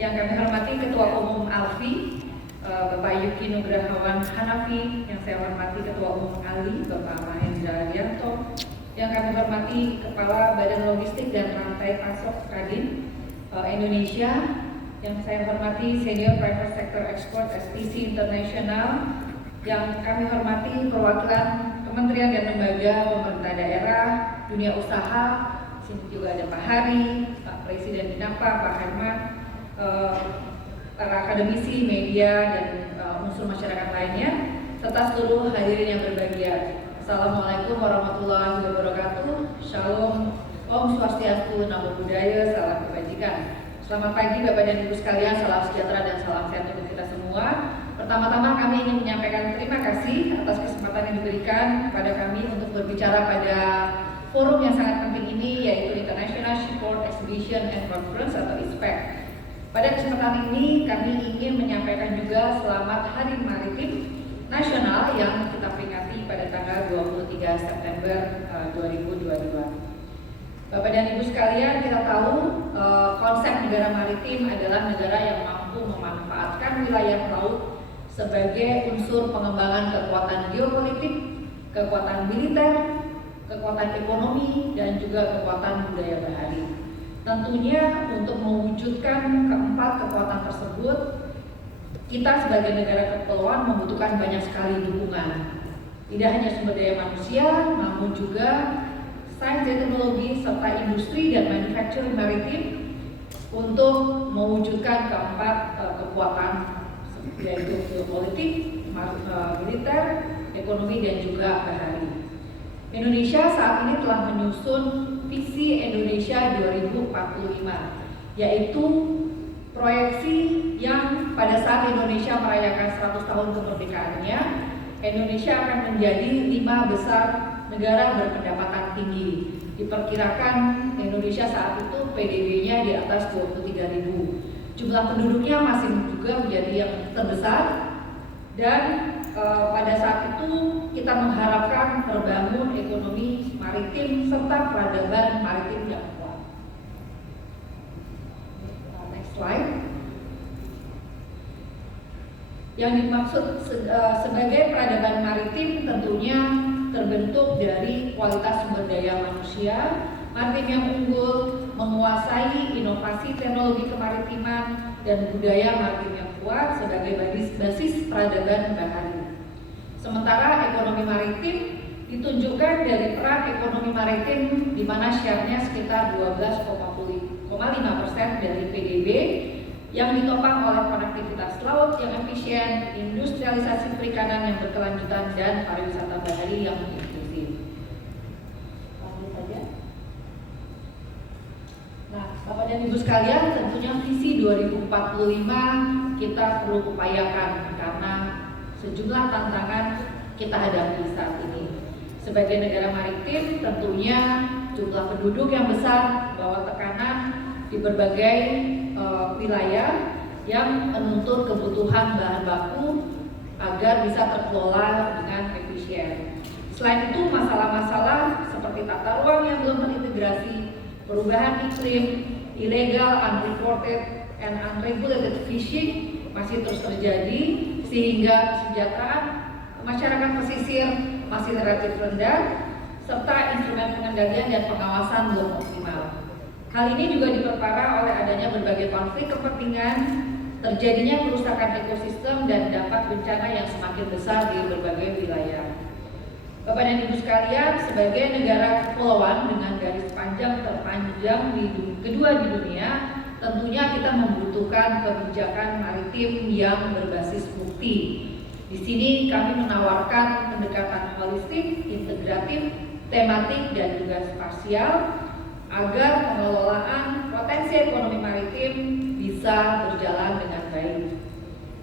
Yang kami hormati Ketua Umum ALFI, Bapak Yuki Nugrahawan Hanafi, yang saya hormati Ketua Umum ALI, Bapak Mahendra Yanto, yang kami hormati Kepala Badan Logistik dan Rantai Pasok Kadin Indonesia, yang saya hormati Senior Private Sector Export SPC International, yang kami hormati perwakilan Kementerian dan Lembaga Pemerintah Daerah, Dunia Usaha, sini juga ada Pak Hari, Pak Presiden Dinapa, Pak Herman, para akademisi, media, dan unsur masyarakat lainnya, serta seluruh hadirin yang berbahagia. Assalamualaikum warahmatullahi wabarakatuh. Shalom, Om Swastiastu, Namo Buddhaya, salam kebajikan. Selamat pagi Bapak dan Ibu sekalian, salam sejahtera dan salam sehat untuk kita semua. Pertama-tama kami ingin menyampaikan terima kasih atas kesempatan yang diberikan kepada kami untuk berbicara pada forum yang sangat penting ini, yaitu International Shipboard Exhibition and Conference atau ISPEC. Pada kesempatan ini kami ingin menyampaikan juga selamat Hari Maritim Nasional yang kita peringati pada tanggal 23 September 2022. Bapak dan Ibu sekalian, kita tahu konsep negara maritim adalah negara yang mampu memanfaatkan wilayah laut sebagai unsur pengembangan kekuatan geopolitik, kekuatan militer, kekuatan ekonomi, dan juga kekuatan budaya bahari. Tentunya untuk mewujudkan keempat kekuatan tersebut, kita sebagai negara kepulauan membutuhkan banyak sekali dukungan. Tidak hanya sumber daya manusia, namun juga sains dan teknologi serta industri dan manufacturing maritim untuk mewujudkan keempat kekuatan, yaitu geopolitik, militer, ekonomi, dan juga bahari. Indonesia saat ini telah menyusun visi Indonesia 2045, yaitu proyeksi yang pada saat Indonesia merayakan 100 tahun kemerdekaannya, Indonesia akan menjadi 5 besar negara berpendapatan tinggi. Diperkirakan Indonesia saat itu PDB-nya di atas 23.000. Jumlah penduduknya masih juga menjadi yang terbesar, dan pada saat itu kita mengharapkan terbangun ekonomi maritim serta peradaban maritim yang kuat. Next slide. Yang dimaksud sebagai peradaban maritim tentunya terbentuk dari kualitas sumber daya manusia, maritim yang unggul, menguasai inovasi teknologi kemaritiman, dan budaya maritim yang kuat sebagai basis peradaban bahari. Sementara ekonomi maritim ditunjukkan dari peran ekonomi maritim di mana share-nya sekitar 12,5% dari PDB yang ditopang oleh konektivitas laut yang efisien, industrialisasi perikanan yang berkelanjutan, dan pariwisata bahari yang inklusif. Lanjut saja. Nah, Bapak dan Ibu sekalian, tentunya visi 2045 kita perlu upayakan karena sejumlah tantangan kita hadapi saat ini. Sebagai negara maritim, tentunya jumlah penduduk yang besar membawa tekanan di berbagai wilayah yang menuntut kebutuhan bahan baku agar bisa terkelola dengan efisien. Selain itu, masalah-masalah seperti tata ruang yang belum terintegrasi, perubahan iklim, illegal, unreported, and unregulated fishing masih terus terjadi, sehingga kesejahteraan masyarakat pesisir masih relatif rendah, serta instrumen pengendalian dan pengawasan belum optimal. Hal ini juga diperparah oleh adanya berbagai konflik kepentingan, terjadinya kerusakan ekosistem, dan dampak bencana yang semakin besar di berbagai wilayah. Bapak dan Ibu sekalian, sebagai negara kepulauan dengan garis panjang terpanjang kedua di dunia, tentunya kita membutuhkan kebijakan maritim yang berbasis bukti. Di sini kami menawarkan pendekatan holistik, integratif, tematik, dan juga spasial agar pengelolaan potensi ekonomi maritim bisa berjalan dengan baik.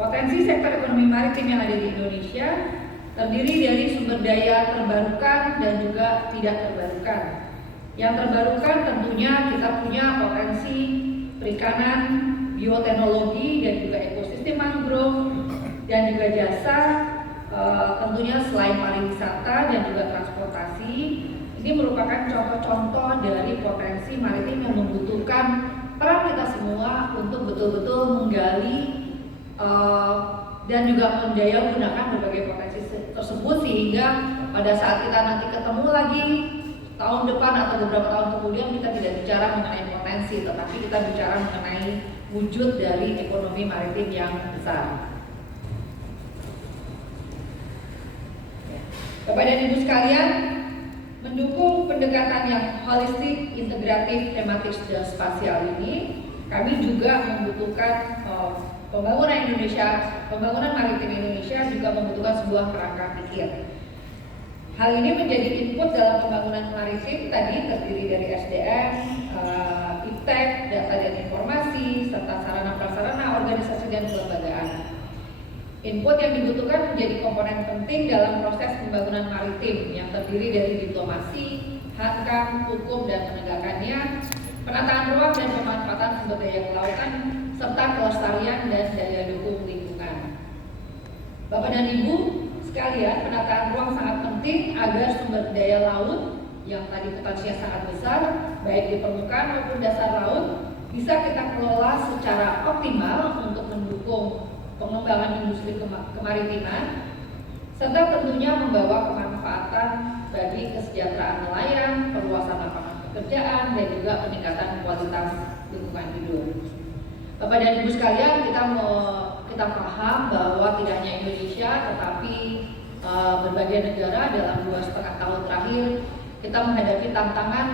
Potensi sektor ekonomi maritim yang ada di Indonesia terdiri dari sumber daya terbarukan dan juga tidak terbarukan. Yang terbarukan tentunya kita punya potensi perikanan, bioteknologi, dan juga ekosistem mangrove, dan juga jasa, tentunya selain pariwisata dan juga transportasi. Ini merupakan contoh-contoh dari potensi maritim yang membutuhkan peran kita semua untuk betul-betul menggali dan juga mendaya gunakan berbagai potensi tersebut, sehingga pada saat kita nanti ketemu lagi tahun depan atau beberapa tahun kemudian, kita tidak bicara mengenai potensi, tetapi kita bicara mengenai wujud dari ekonomi maritim yang besar. Bapak dan Ibu sekalian, mendukung pendekatan yang holistik, integratif, tematis, dan spasial ini, kami juga membutuhkan pembangunan maritim Indonesia juga membutuhkan sebuah kerangka pikir. Hal ini menjadi input dalam pembangunan maritim tadi terdiri dari SDM, iptek, data dan informasi, serta sarana prasarana organisasi dan kelembagaan. Input yang dibutuhkan menjadi komponen penting dalam proses pembangunan maritim yang terdiri dari diplomasi, hankam, hukum dan penegakannya, penataan ruang dan pemanfaatan sumber daya kelautan, serta kelestarian dan daya dukung lingkungan. Bapak dan Ibu sekalian, penataan ruang sangat penting agar sumber daya laut yang tadi potensinya sangat besar, baik di permukaan maupun dasar laut, bisa kita kelola secara optimal untuk mendukung pengembangan industri kemaritiman, serta tentunya membawa kemanfaatan bagi kesejahteraan nelayan, perluasan lapangan pekerjaan, dan juga peningkatan kualitas lingkungan hidup. Bapak dan Ibu sekalian, kita paham bahwa tidak hanya Indonesia, tetapi berbagai negara dalam 2,5 tahun terakhir kita menghadapi tantangan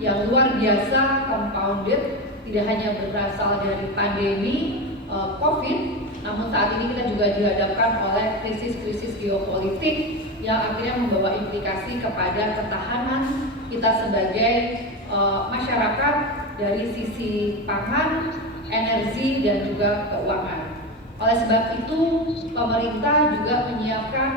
yang luar biasa, compounded, tidak hanya berasal dari pandemi COVID, namun saat ini kita juga dihadapkan oleh krisis-krisis geopolitik yang akhirnya membawa implikasi kepada ketahanan kita sebagai masyarakat dari sisi pangan, energi, dan juga keuangan. Oleh sebab itu, pemerintah juga menyiapkan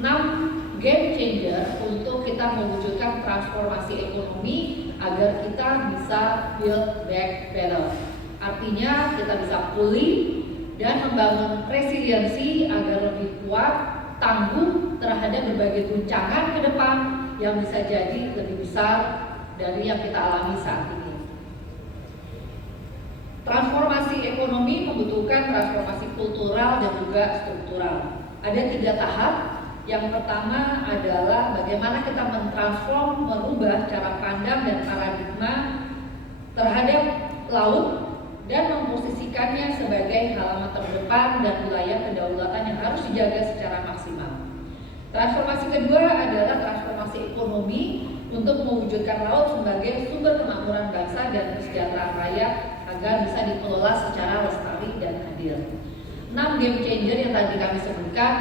6 game changer untuk kita mewujudkan transformasi ekonomi agar kita bisa build back better. Artinya kita bisa pulih dan membangun resiliensi agar lebih kuat, tangguh terhadap berbagai guncangan ke depan yang bisa jadi lebih besar dari yang kita alami saat ini. Transformasi ekonomi membutuhkan transformasi kultural dan juga struktural. Ada 3 tahap. Yang pertama adalah bagaimana kita mentransform, merubah cara pandang dan paradigma terhadap laut dan memposisikannya sebagai halaman terdepan dan wilayah kedaulatan yang harus dijaga secara maksimal. Transformasi kedua adalah transformasi ekonomi untuk mewujudkan laut sebagai sumber kemakmuran bangsa dan kesejahteraan rakyat agar bisa dikelola secara lestari dan adil. 6 game changer yang tadi kami sebutkan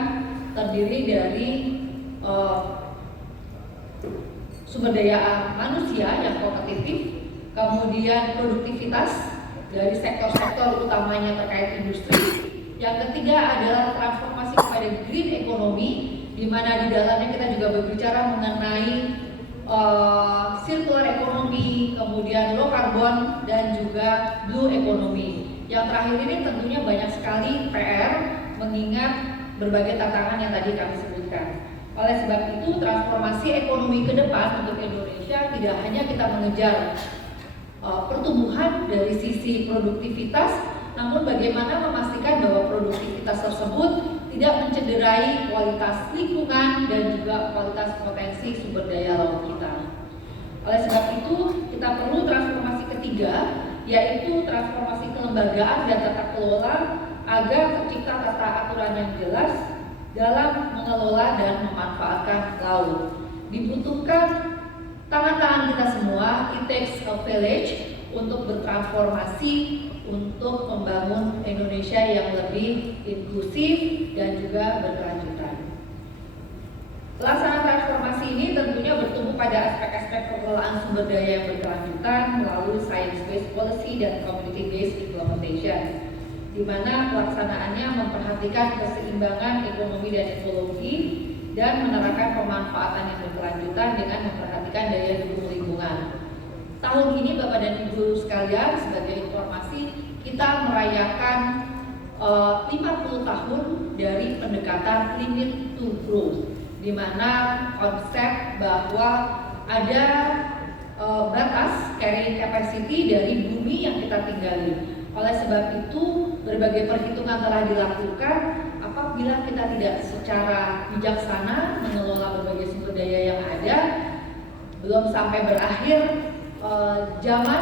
terdiri dari sumber daya manusia yang kompetitif, kemudian produktivitas dari sektor-sektor utamanya terkait industri. Yang ketiga adalah transformasi kepada green economy, di mana di dalamnya kita juga berbicara mengenai circular economy, kemudian low carbon, dan juga blue economy. Yang terakhir ini tentunya banyak sekali PR mengingat berbagai tantangan yang tadi kami sebutkan. Oleh sebab itu, transformasi ekonomi ke depan untuk Indonesia tidak hanya kita mengejar pertumbuhan dari sisi produktivitas, namun bagaimana memastikan bahwa produktivitas tersebut tidak mencederai kualitas lingkungan dan juga kualitas potensi sumber daya laut kita. Oleh sebab itu, kita perlu transformasi ketiga, yaitu transformasi kelembagaan dan tata kelola agar tercipta tata aturan yang jelas dalam mengelola dan memanfaatkan laut. Dibutuhkan tangan-tangan kita semua, it takes a village untuk bertransformasi, untuk membangun Indonesia yang lebih inklusif dan juga berkelanjutan. Pelaksanaan transformasi ini tentunya bertumbuh pada aspek-aspek pengelolaan sumber daya yang berkelanjutan melalui science-based policy dan community-based implementation, di mana pelaksanaannya memperhatikan keseimbangan ekonomi dan ekologi dan menerapkan pemanfaatan yang berkelanjutan dengan memperhatikan daya dukung lingkungan. Tahun ini Bapak dan Ibu sekalian, sebagai informasi, kita merayakan 50 tahun dari pendekatan limit to growth, di mana konsep bahwa ada batas carrying capacity dari bumi yang kita tinggali. Oleh sebab itu, berbagai perhitungan telah dilakukan apabila kita tidak secara bijaksana mengelola berbagai sumber daya yang ada, belum sampai berakhir zaman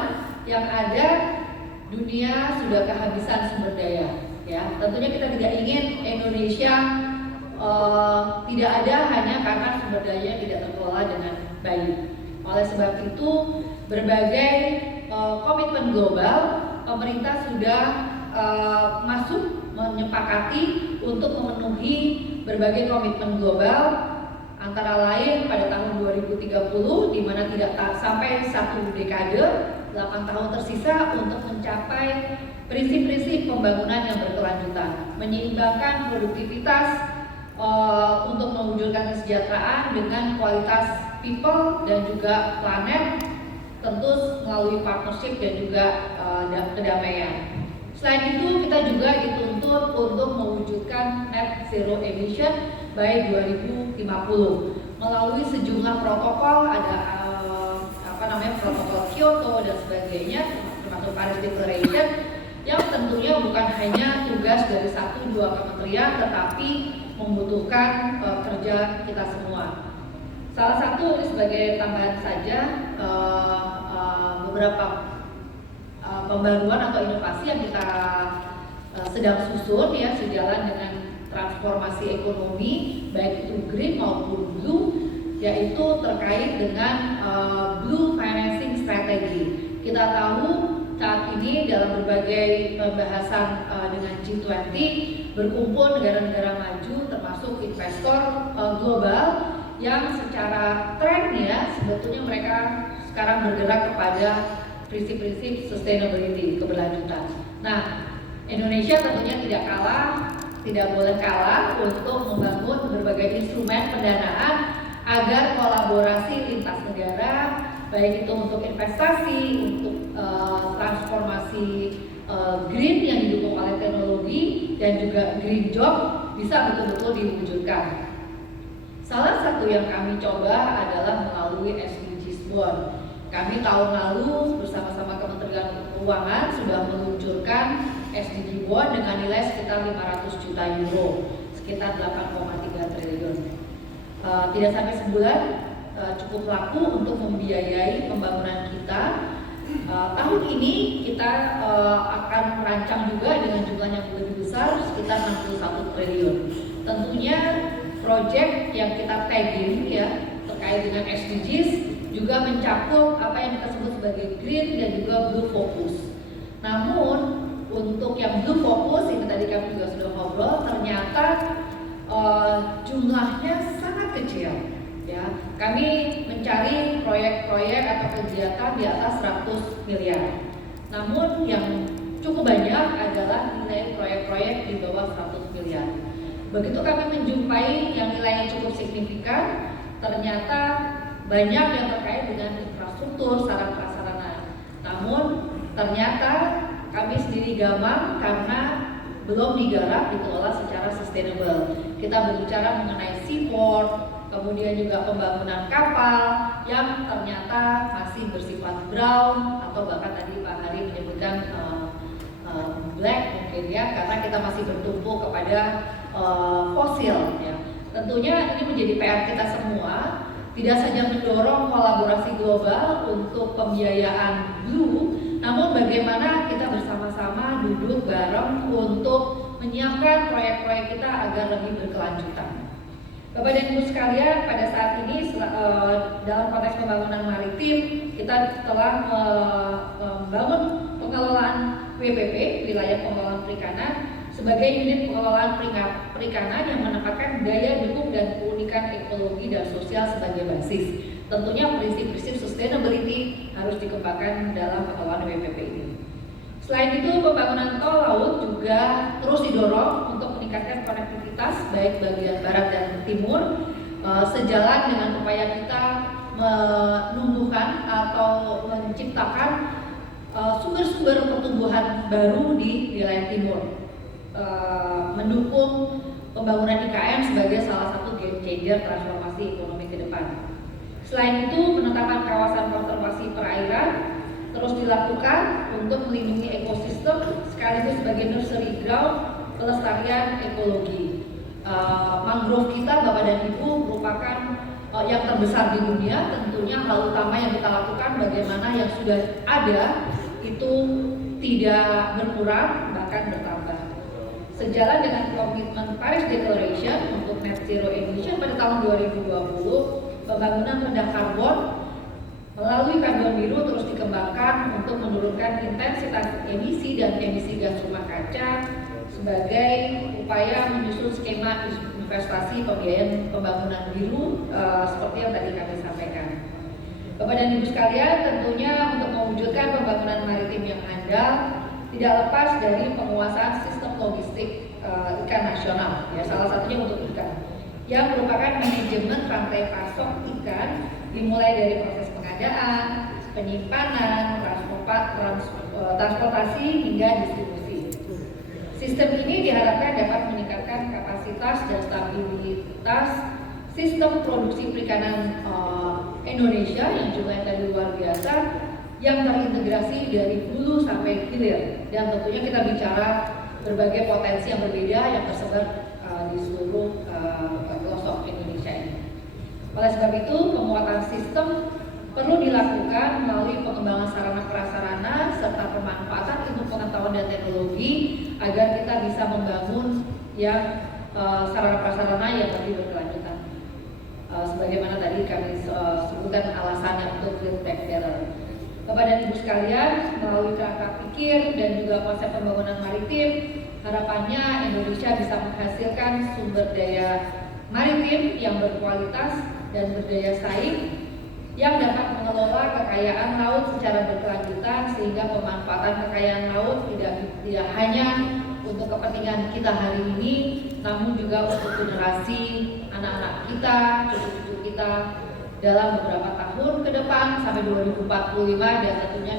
yang ada, dunia sudah kehabisan sumber daya. Ya, tentunya kita tidak ingin Indonesia tidak ada hanya karena sumber daya tidak terkelola dengan baik. Oleh sebab itu, berbagai komitmen global pemerintah sudah masuk menyepakati untuk memenuhi berbagai komitmen global, antara lain pada tahun 2030 di mana tidak sampai 1 dekade, 8 tahun tersisa untuk mencapai prinsip-prinsip pembangunan yang berkelanjutan, menyeimbangkan produktivitas untuk mewujudkan kesejahteraan dengan kualitas people dan juga planet, tentu melalui partnership dan juga kedamaian. Selain itu, kita juga dituntut untuk mewujudkan net zero emission by 2050 melalui sejumlah protokol, ada protokol Kyoto dan sebagainya, termasuk Paris Declaration, yang tentunya bukan hanya tugas dari 1-2 kementerian, tetapi membutuhkan kerja kita semua. Salah satu sebagai tambahan saja, beberapa pembaruan atau inovasi yang kita sedang susun ya, sejalan dengan transformasi ekonomi baik itu green maupun blue, yaitu terkait dengan blue financing strategy. Kita tahu saat ini dalam berbagai pembahasan dengan G20 berkumpul negara-negara maju termasuk investor global yang secara tren ya sebetulnya mereka sekarang bergerak kepada prinsip-prinsip sustainability, keberlanjutan. Nah, Indonesia tentunya tidak boleh kalah untuk membangun berbagai instrumen pendanaan agar kolaborasi lintas negara, baik itu untuk investasi, untuk transformasi green yang didukung oleh teknologi dan juga green job bisa betul-betul diwujudkan. Salah satu yang kami coba adalah melalui SDGs Bond. Kami tahun lalu bersama-sama Kementerian Keuangan sudah meluncurkan SDG Bond dengan nilai sekitar 500 juta euro, sekitar 8,3 triliun. Tidak sampai sebulan cukup laku untuk membiayai pembangunan kita. Tahun ini kita akan merancang juga dengan jumlah yang lebih besar, sekitar 61 triliun. Tentunya proyek yang kita tagging ya terkait dengan SDGs juga mencakup apa yang kita sebut sebagai green dan juga blue focus. Namun untuk yang blue focus ini tadi kami juga sudah ngobrol, ternyata jumlahnya sangat kecil. Ya, kami mencari proyek-proyek atau kegiatan di atas 100 miliar. Namun yang cukup banyak adalah nilai proyek-proyek di bawah 100 miliar. Begitu kami menjumpai yang nilainya cukup signifikan, ternyata banyak yang terkait dengan infrastruktur, sarana prasarana. Namun ternyata kami sendiri gamang karena belum digarap dikelola secara sustainable. Kita berbicara mengenai seaport, kemudian juga pembangunan kapal yang ternyata masih bersifat brown atau bahkan tadi Pak Hari menyebutkan black mungkin ya, karena kita masih bertumpu kepada fosil ya. Tentunya ini menjadi PR kita semua, tidak saja mendorong kolaborasi global untuk pembiayaan blue, namun bagaimana kita bersama-sama duduk bareng untuk menyiapkan proyek-proyek kita agar lebih berkelanjutan. Bapak dan Ibu sekalian, pada saat ini dalam konteks pembangunan maritim kita telah membangun pengelolaan WPP, wilayah pengelolaan perikanan, sebagai unit pengelolaan perikanan yang menempatkan daya dukung dan keunikan ekologi dan sosial sebagai basis. Tentunya prinsip-prinsip sustainability harus dikembangkan dalam pengelolaan WPP ini. Selain itu, pembangunan tol laut juga terus didorong untuk meningkatkan konektivitas baik bagian barat dan timur, sejalan dengan upaya kita menumbuhkan atau menciptakan sumber-sumber pertumbuhan baru di wilayah timur, mendukung pembangunan IKN sebagai salah satu game changer transformasi ekonomi ke depan. Selain itu, penetapan kawasan konservasi perairan terus dilakukan untuk melindungi ekosistem sekaligus sebagai nursery ground pelestarian ekologi. Mangrove kita, Bapak dan Ibu, merupakan yang terbesar di dunia. Tentunya hal utama yang kita lakukan bagaimana yang sudah ada itu tidak berkurang, bahkan bertambah. Sejalan dengan komitmen Paris Declaration untuk net zero emission pada tahun 2020, pembangunan rendah karbon melalui karbon biru terus dikembangkan untuk menurunkan intensitas emisi dan emisi gas rumah kaca sebagai upaya menyusun skema investasi pembiayaan pembangunan biru seperti yang tadi kami sampaikan. Bapak dan Ibu sekalian, tentunya untuk mewujudkan pembangunan maritim yang handal tidak lepas dari penguasaan sistem logistik ikan nasional, ya, salah satunya untuk ikan, yang merupakan manajemen rantai pasok ikan dimulai dari proses pengadaan, penyimpanan, transportasi hingga distribusi. Sistem ini diharapkan dapat meningkatkan kapasitas dan stabilitas sistem produksi perikanan Indonesia yang jumlahnya tadi luar biasa, yang terintegrasi dari hulu sampai hilir, dan tentunya kita bicara berbagai potensi yang berbeda yang tersebar di seluruh pelosok Indonesia ini. Oleh sebab itu, penguatan sistem perlu dilakukan melalui pengembangan sarana prasarana serta pemanfaatan ilmu pengetahuan dan teknologi agar kita bisa membangun yang sarana prasarana yang lebih berkelanjutan. Sebagaimana tadi kami sebutkan alasannya untuk build back better. Bapak dan Ibu sekalian, melalui kerangka pikir dan juga konsep pembangunan maritim, harapannya Indonesia bisa menghasilkan sumber daya maritim yang berkualitas dan berdaya saing yang dapat mengelola kekayaan laut secara berkelanjutan, sehingga pemanfaatan kekayaan laut tidak hanya untuk kepentingan kita hari ini, namun juga untuk generasi anak-anak kita, cucu-cucu kita dalam beberapa tahun ke depan sampai 2045, dan tentunya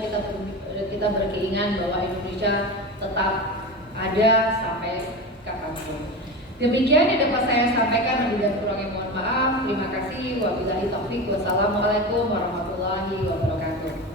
kita berkeinginan bahwa Indonesia tetap ada sampai kapanpun. Demikian yang dapat saya sampaikan, lebih dan kurangnya mohon maaf. Terima kasih. Wabillahi taufik. Wassalamualaikum warahmatullahi wabarakatuh.